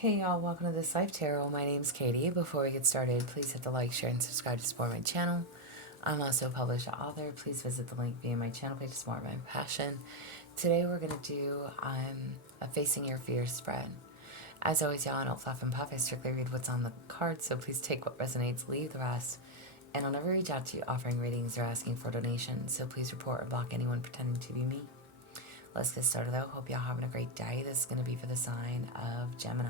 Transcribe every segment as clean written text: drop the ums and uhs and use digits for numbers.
Hey y'all, welcome to This Life Tarot. My name's Katie. Before we get started, please hit the like, share, and subscribe to support my channel. I'm also a published author. Please visit the link via my channel page to support my passion. Today we're going to do a Facing Your Fears spread. As always, y'all, I don't fluff and puff. I strictly read what's on the card, so please take what resonates, leave the rest. And I'll never reach out to you offering readings or asking for donations, so please report or block anyone pretending to be me. Let's get started though. Hope y'all having a great day. This is going to be for the sign of Gemini.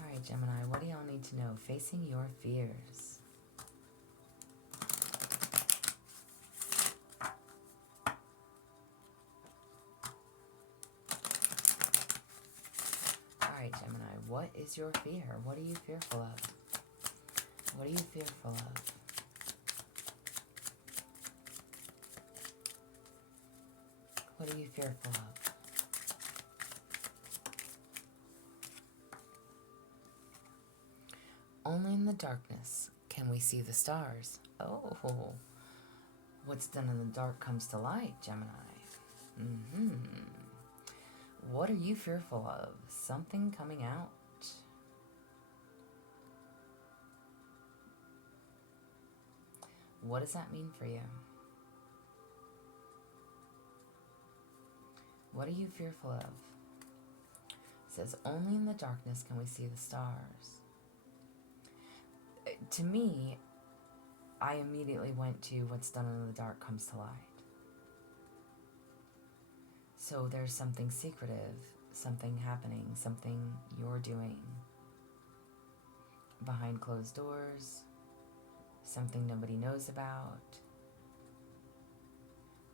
Alright, Gemini, what do y'all need to know? Facing your fears. Alright, Gemini, what is your fear? What are you fearful of? What are you fearful of? What are you fearful of? Only in the darkness can we see the stars. Oh, what's done in the dark comes to light, Gemini. What are you fearful of? Something coming out. What does that mean for you? What are you fearful of? It says, only in the darkness can we see the stars. To me, I immediately went to what's done in the dark comes to light. So there's something secretive, something happening, something you're doing behind closed doors, something nobody knows about.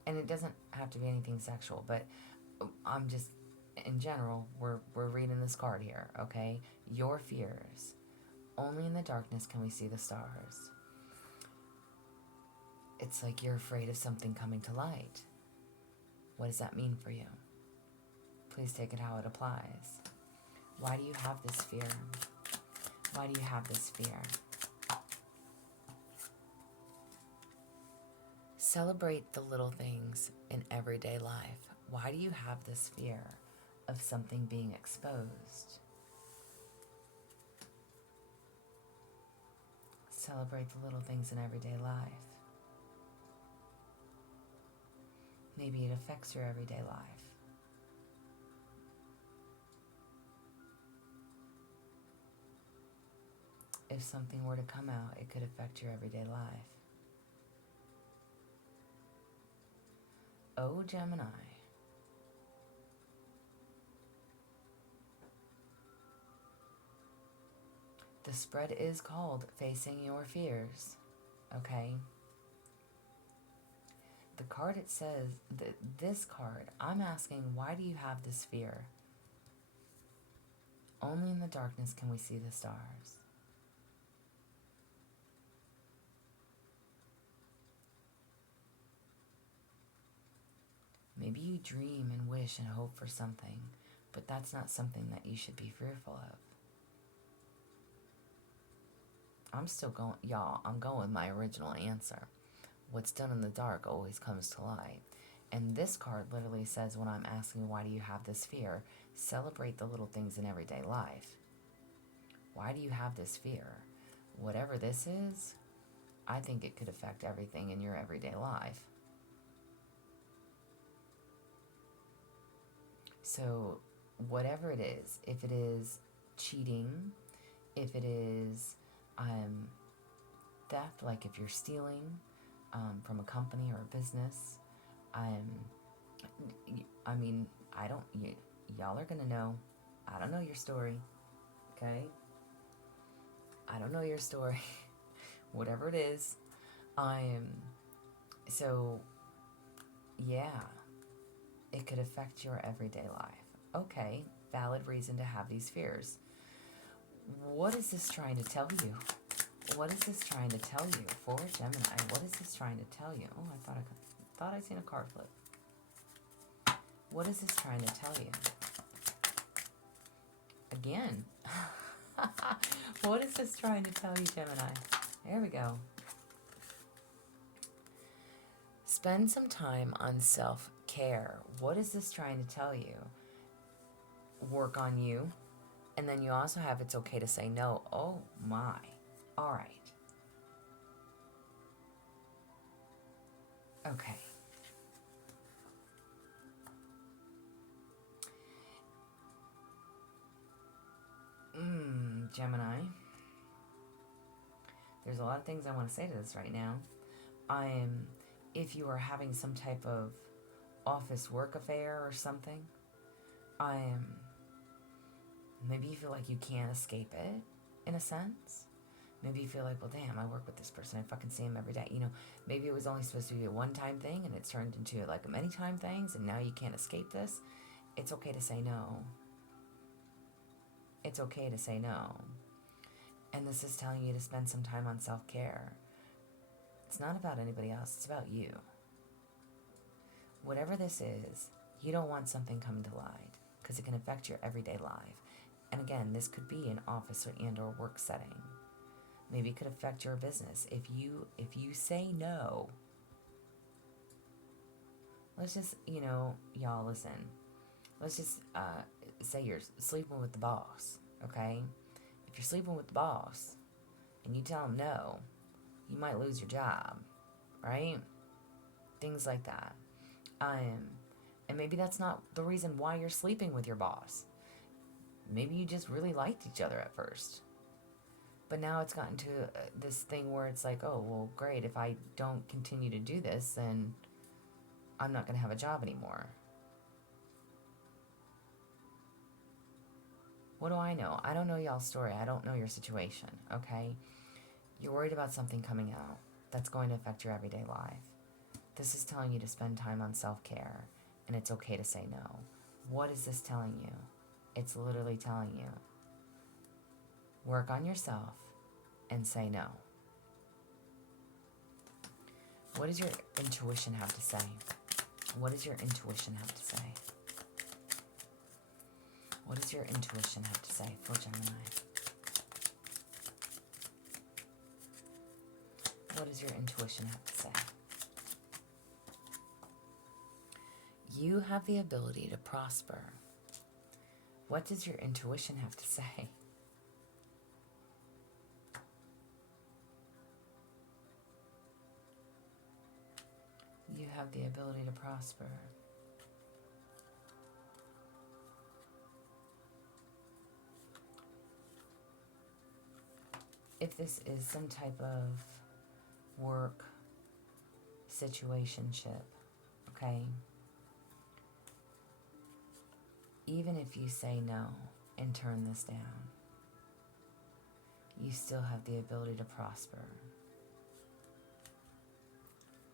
And it doesn't have to be anything sexual, but I'm just, in general, we're reading this card here, okay? Your fears. Only in the darkness can we see the stars. It's like you're afraid of something coming to light. What does that mean for you? Please take it how it applies. Why do you have this fear? Why do you have this fear? Celebrate the little things in everyday life. Why do you have this fear of something being exposed? Celebrate the little things in everyday life. Maybe it affects your everyday life. If something were to come out, it could affect your everyday life. Oh, Gemini. The spread is called Facing Your Fears, okay? The card, it says, this card, I'm asking, why do you have this fear? Only in the darkness can we see the stars. Maybe you dream and wish and hope for something, but that's not something that you should be fearful of. I'm still going, y'all, I'm going with my original answer. What's done in the dark always comes to light. And this card literally says, when I'm asking, why do you have this fear? Celebrate the little things in everyday life. Why do you have this fear? Whatever this is, I think it could affect everything in your everyday life. So whatever it is, if it is cheating, if it is theft, like if you're stealing from a company or a business, I mean, y'all are gonna know. I don't know your story, okay? I don't know your story. Whatever it is, so yeah, it could affect your everyday life. Okay, valid reason to have these fears. What is this trying to tell you? What is this trying to tell you for Gemini? What is this trying to tell you? Oh, I thought I'd seen a card flip. What is this trying to tell you? Again. What is this trying to tell you, Gemini? There we go. Spend some time on self-care. What is this trying to tell you? work on you. And then you also have it's okay to say no. Oh my. All right. Okay. Gemini. There's a lot of things I want to say to this right now. If you are having some type of office work affair or something, maybe you feel like you can't escape it, in a sense. Maybe you feel like, well, damn, I work with this person. I fucking see him every day. Maybe it was only supposed to be a one-time thing and it's turned into like many-time things and now you can't escape this. It's okay to say no. It's okay to say no. And this is telling you to spend some time on self-care. It's not about anybody else. It's about you. Whatever this is, you don't want something coming to light because it can affect your everyday life. And again, this could be an office or work setting. Maybe it could affect your business. If you say no, let's just, y'all listen. Let's just say you're sleeping with the boss, okay? If you're sleeping with the boss and you tell him no, you might lose your job, right? Things like that. And maybe that's not the reason why you're sleeping with your boss. Maybe you just really liked each other at first. But now it's gotten to this thing where it's like, oh, well, great. If I don't continue to do this, then I'm not going to have a job anymore. What do I know? I don't know y'all's story. I don't know your situation, okay? You're worried about something coming out that's going to affect your everyday life. This is telling you to spend time on self-care, and it's okay to say no. What is this telling you? It's literally telling you, work on yourself and say no. What does your intuition have to say? What does your intuition have to say? What does your intuition have to say for Gemini? What does your intuition have to say? You have the ability to prosper. What does your intuition have to say? You have the ability to prosper. If this is some type of work situationship, okay? Even if you say no and turn this down, you still have the ability to prosper.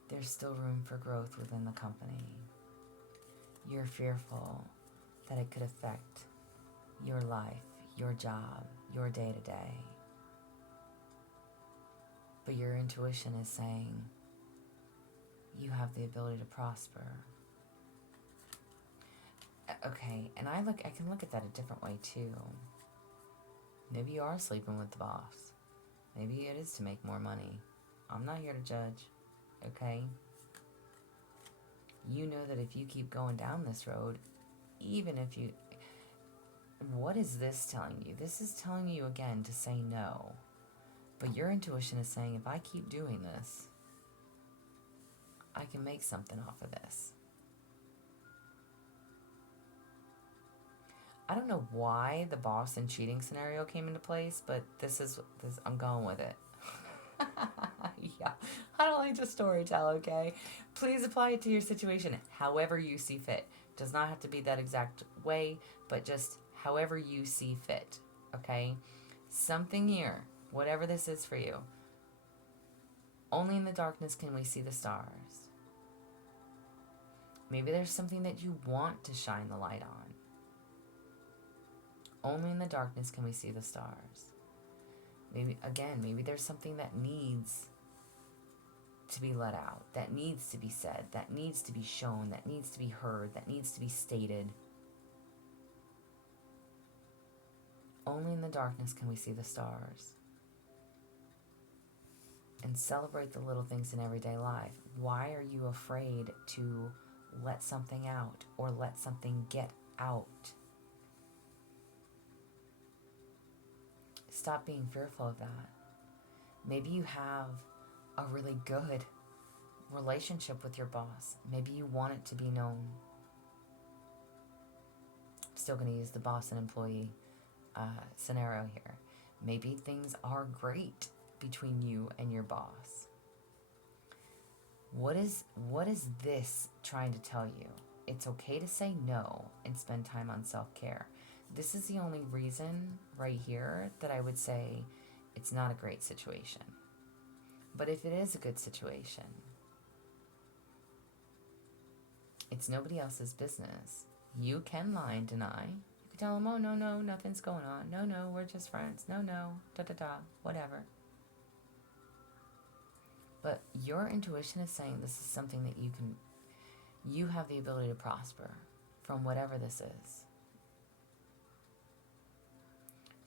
There's still room for growth within the company. You're fearful that it could affect your life, your job, your day-to-day. But your intuition is saying you have the ability to prosper. Okay, and I can look at that a different way too. Maybe you are sleeping with the boss. Maybe it is to make more money. I'm not here to judge, okay? You know that if you keep going down this road, even if you... What is this telling you? This is telling you again to say no. But your intuition is saying, if I keep doing this, I can make something off of this. I don't know why the boss and cheating scenario came into place, but this I'm going with it. Yeah, I don't like to story tell, okay? Please apply it to your situation however you see fit. Does not have to be that exact way, but just however you see fit, okay? Something here, whatever this is for you. Only in the darkness can we see the stars. Maybe there's something that you want to shine the light on. Only in the darkness can we see the stars. Maybe there's something that needs to be let out, that needs to be said, that needs to be shown, that needs to be heard, that needs to be stated. Only in the darkness can we see the stars. And celebrate the little things in everyday life. Why are you afraid to let something out or let something get out? Stop being fearful of that. Maybe you have a really good relationship with your boss. Maybe you want it to be known. I'm still going to use the boss and employee scenario here. Maybe things are great between you and your boss. What is this trying to tell you? It's okay to say no and spend time on self-care. This is the only reason right here that I would say it's not a great situation. But if it is a good situation, it's nobody else's business. You can lie and deny. You can tell them, oh, no, nothing's going on. No, we're just friends. No, da, whatever. But your intuition is saying this is something that you have the ability to prosper from whatever this is.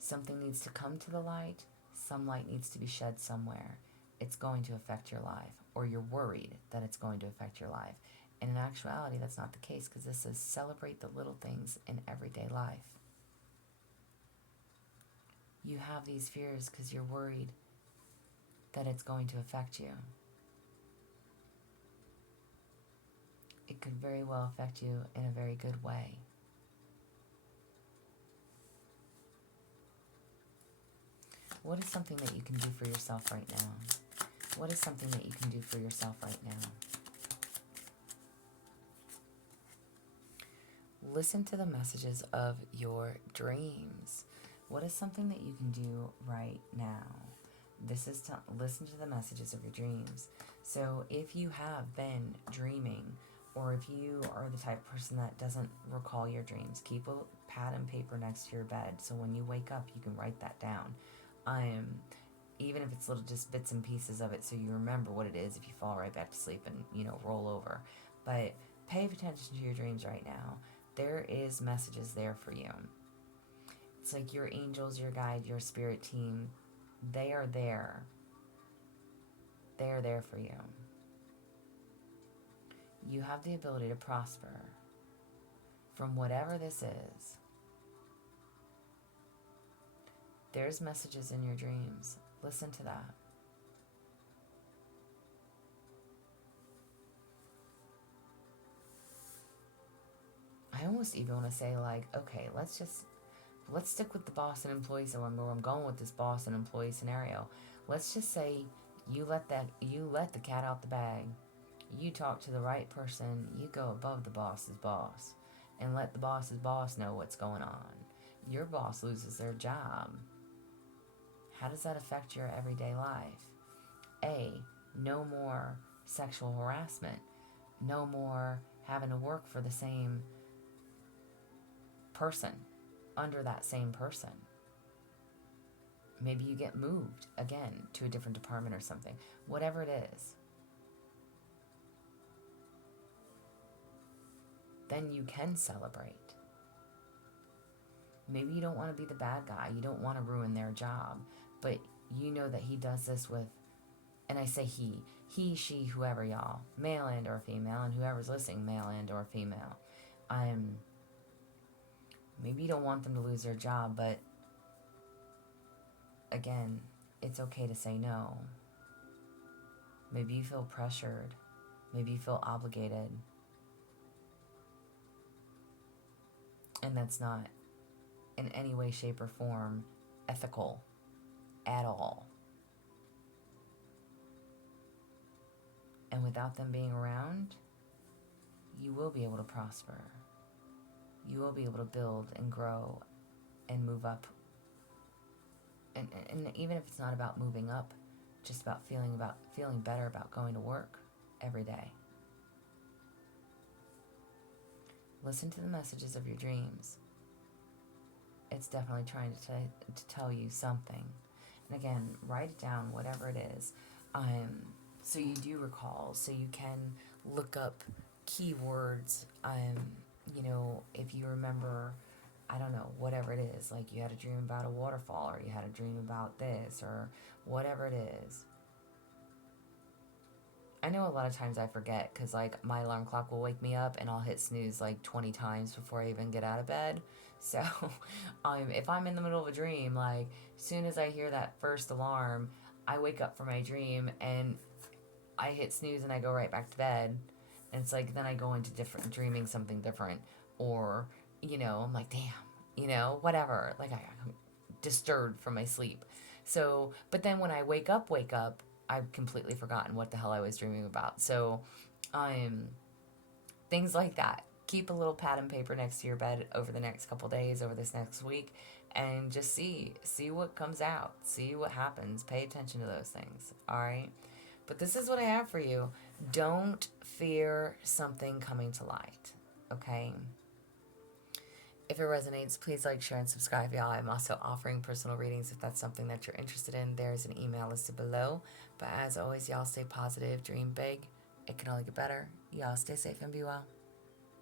Something needs to come to the light. Some light needs to be shed somewhere. It's going to affect your life, or you're worried that it's going to affect your life. And in actuality, that's not the case, because this says celebrate the little things in everyday life. You have these fears because you're worried that it's going to affect you. It could very well affect you in a very good way. What is something that you can do for yourself right now? What is something that you can do for yourself right now? Listen to the messages of your dreams. What is something that you can do right now? This is to listen to the messages of your dreams. So if you have been dreaming, or if you are the type of person that doesn't recall your dreams, keep a pad and paper next to your bed so when you wake up you can write that down. Even if it's little just bits and pieces of it so you remember what it is if you fall right back to sleep and, roll over. But pay attention to your dreams right now. There is messages there for you. It's like your angels, your guide, your spirit team, they are there. They are there for you. You have the ability to prosper from whatever this is. There's messages in your dreams. Listen to that. I almost even want to say, okay, let's stick with the boss and employee. So I'm going with this boss and employee scenario. Let's just say you let the cat out the bag. You talk to the right person. You go above the boss's boss and let the boss's boss know what's going on. Your boss loses their job. How does that affect your everyday life? No more sexual harassment. No more having to work for the same person, under that same person. Maybe you get moved again to a different department or something. Whatever it is. Then you can celebrate. Maybe you don't want to be the bad guy. You don't want to ruin their job. But you know that he does this with, and I say he, she, whoever, y'all, male and or female, and whoever's listening, male and or female. Maybe you don't want them to lose their job, but again, it's okay to say no. Maybe you feel pressured. Maybe you feel obligated. And that's not in any way, shape, or form ethical at all. And without them being around, you will be able to prosper. You will be able to build and grow and move up. And even if it's not about moving up, just about feeling better about going to work every day. Listen to the messages of your dreams. It's definitely trying to tell you something. And again, write it down, whatever it is. So you do recall, so you can look up keywords. If you remember, I don't know, whatever it is, like you had a dream about a waterfall, or you had a dream about this, or whatever it is. I know a lot of times I forget because, like, my alarm clock will wake me up and I'll hit snooze like 20 times before I even get out of bed. So, if I'm in the middle of a dream, like, as soon as I hear that first alarm, I wake up from my dream and I hit snooze and I go right back to bed. And it's like, then I go into different, dreaming something different. Or, I'm like, damn, whatever. Like, I'm disturbed from my sleep. So, but then when I wake up, I've completely forgotten what the hell I was dreaming about. So, um, things like that. Keep a little pad and paper next to your bed over the next couple days, over this next week, and just see what comes out, see what happens. Pay attention to those things. All right. But this is what I have for you. Don't fear something coming to light. Okay. If it resonates, please like, share, and subscribe, y'all. I'm also offering personal readings if that's something that you're interested in. There's an email listed below. But as always, y'all stay positive, dream big. It can only get better. Y'all stay safe and be well.